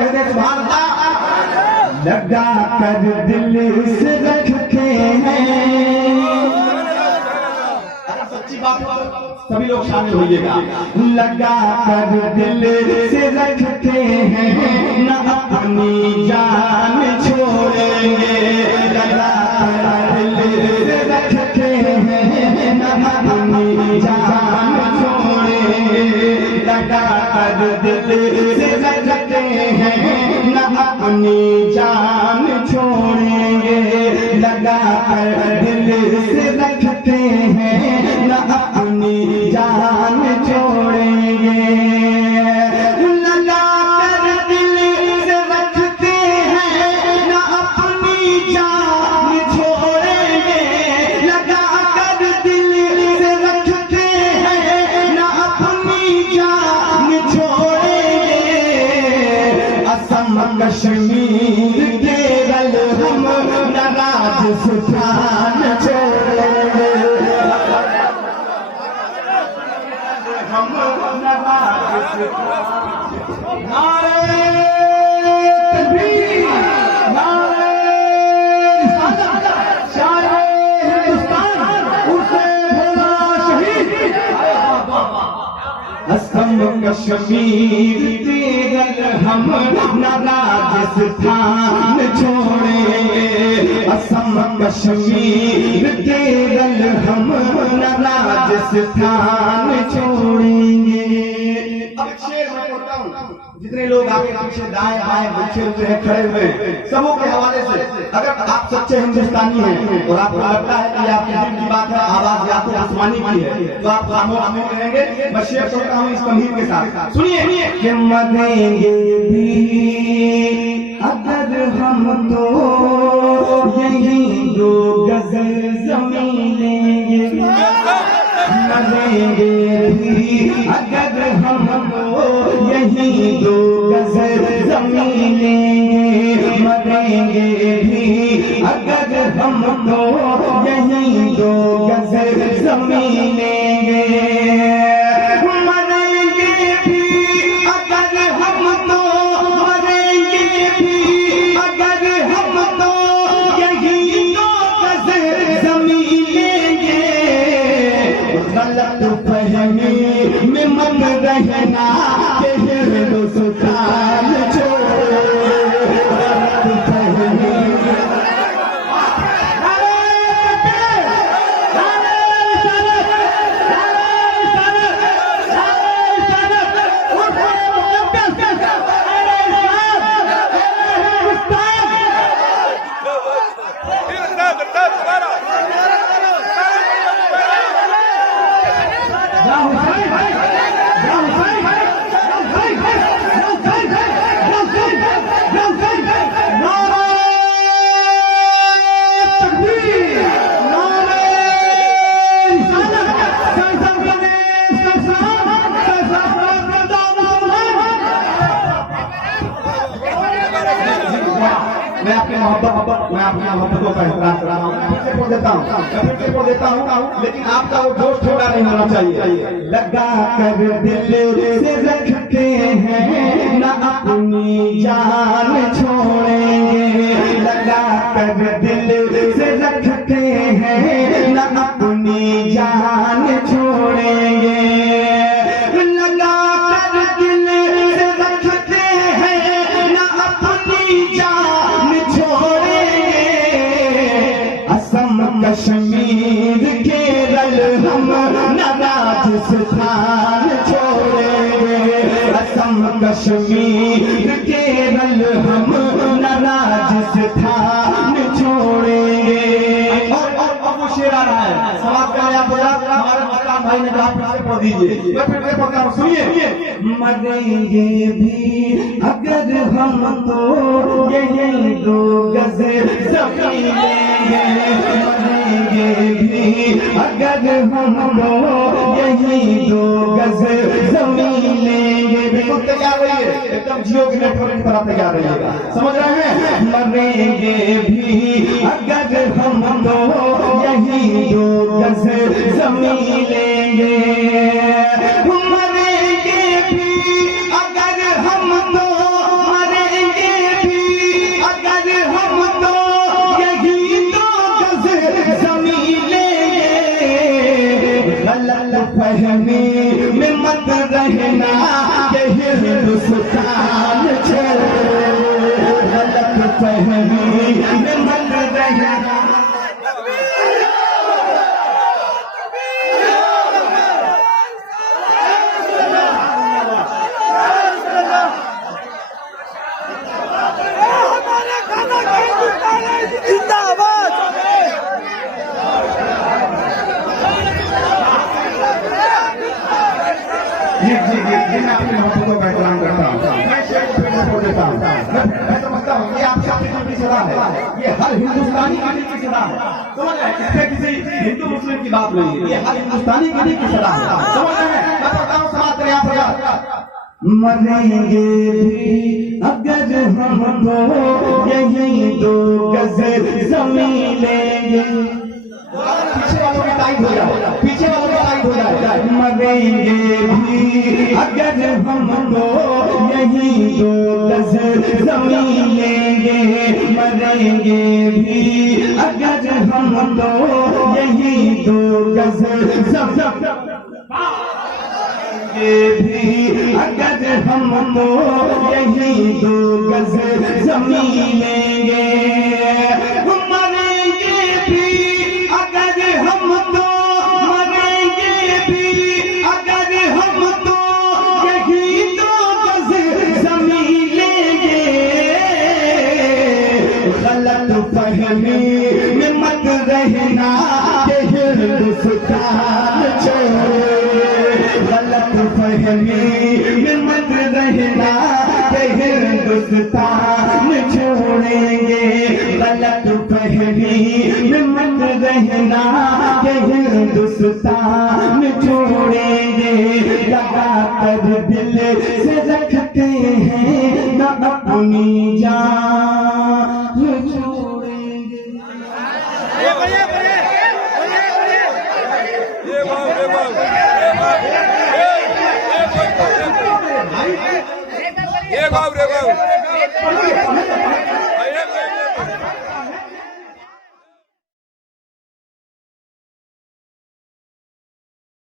कह दे सुभान अल्लाह। लगा कर दिल से रखते हैं, सच्ची बात सभी लोग शामिल होइएगा। लगा कर दिल से रखते हैं, न अपनी जान छोड़ेंगे। लगा कर दिल से रखते हैं, न अपनी जान छोड़ेंगे। लगा कर दिल से रखते हैं, न अपनी जान छोड़ेंगे। लगा कर दिल से रखते हैं, न अपनी जान छोड़ेंगे। लगा कर दिल से रखते हैं, न अपनी जान छोड़ेंगे। लगा कर दिल से रखते हैं, न अपनी जान छोड़ेंगे। असम कश्मीर केरल हम न राजस्थान छोड़ेंगे। हम न राजस्थान। नारे तकबीर, नारे रिसालत, शाये हिंदुस्तान, उसे भोला शहीद। असम कश्मीर केरल हम न राजस्थान छोड़ेंगे। असम कश्मीर केरल हम न राजस्थान छोड़ेंगे। अब शेर मैं पढ़ता हूँ, जितने लोग आपके पीछे दाएं बाएं पीछे हुए खड़े हुए सबों के हवाले से, अगर आप सच्चे हिंदुस्तानी हैं और आपको लगता है कि आपकी दिल की बात है, आवाज या तो आसमानी की है, तो आप खामोश रहेंगे। मैं शेर पढ़ता हूँ इस तमहीद के साथ, सुनिए। कि मरेंगे भी अगर हम तो यही 2 गज ज़मीन लेंगे। मरेंगे भी अगर हम तो यही 2 गज ज़मीन लेंगे। मरेंगे भी अगर हम तो यही 2 गज ज़मीन लेंगे। में मन रहना के हिंदुस्तान छोड़ो। मैं आपकी मोहब्बत को एहतराम कर रहा हूँ। फिर से बोल देता हूँ, लेकिन आपका वो जोश छोटा नहीं होना चाहिए। लगा कर दिल से रखते हैं, न अपनी जान छोड़ेंगे। लगा कर दिल से रखते हैं, न अपनी जान छोड़ेंगे। लगा कर दिल से रखते हैं, न अपनी जान छोड़ेंगे। असम कश्मीर केरल हम न राजस्थान छोड़ेंगे। असम कश्मीर केरल हम न राजस्थान छोड़ेंगे। और वो शेर आ रहा है, सवाल का या बोला हमारे मकान भाई ने आप फिर से पढ़ दीजिए। मैं फिर से पढ़ता हूँ, सुनिए। मरेंगे भी अगर हम तो यही 2 गज ज़मीन लेंगे। मरेंगे भी अगर हम तो यही 2 गज ज़मीन लेंगे। बिल्कुल तैयार रहिए, एकदम जियो के नेटवर्क पर आप तैयार रहिएगा, समझ रहे हैं। मरेंगे भी अगर हम तो यही 2 गज ज़मीन लेंगे। मरेंगे भी अगर हम तो, मरेंगे गलत फहमी में मत रहना कि हिंदुस्तान छे, गलत फहमी में मत रहना। जिंदाबाद। जी मैं अपने महत्व को पहचान करता हूँ, मैं शेर को फिर से बोल देता हूँ। मैं समझता हूँ ये आपके दिल की सदा है, ये हर हिंदुस्तानी के दिल की सदा है। समझ रहे हैं, इसमें किसी हिंदू मुस्लिम की बात नहीं है, ये हर हिंदुस्तानी के दिल की सदा है। समझ रहे हैं, मैं पढ़ता हूँ समाज के यहाँ मरेंगे भी अगर हमको यही दो गज जमीन लेंगे। पीछे वालों की टाइट हो जाए, पीछे वालों की टाइट हो जाए। मरेंगे भी अगर हमको यही दो गज जमीन लेंगे, मरेंगे भी अगर हमको यही दो गज जमीन भी अगर हमको यही दो गज जमीन लेंगे, मरेंगे भी अगर हमको, मरेंगे भी अगर हमको यही दो गज जमीन लेंगे। गलत फहमी में मत रहना कि हिंदुस्तान छोड़े, गलत फहमी में मत रहना कि हिंदुस्तान छोड़ेंगे, गलत फहमी में मत रहना कि हिंदुस्तान छोड़ेंगे। लगा कर दिल से रखते हैं न अपनी जान छोड़ेंगे। ये बाब रे बाब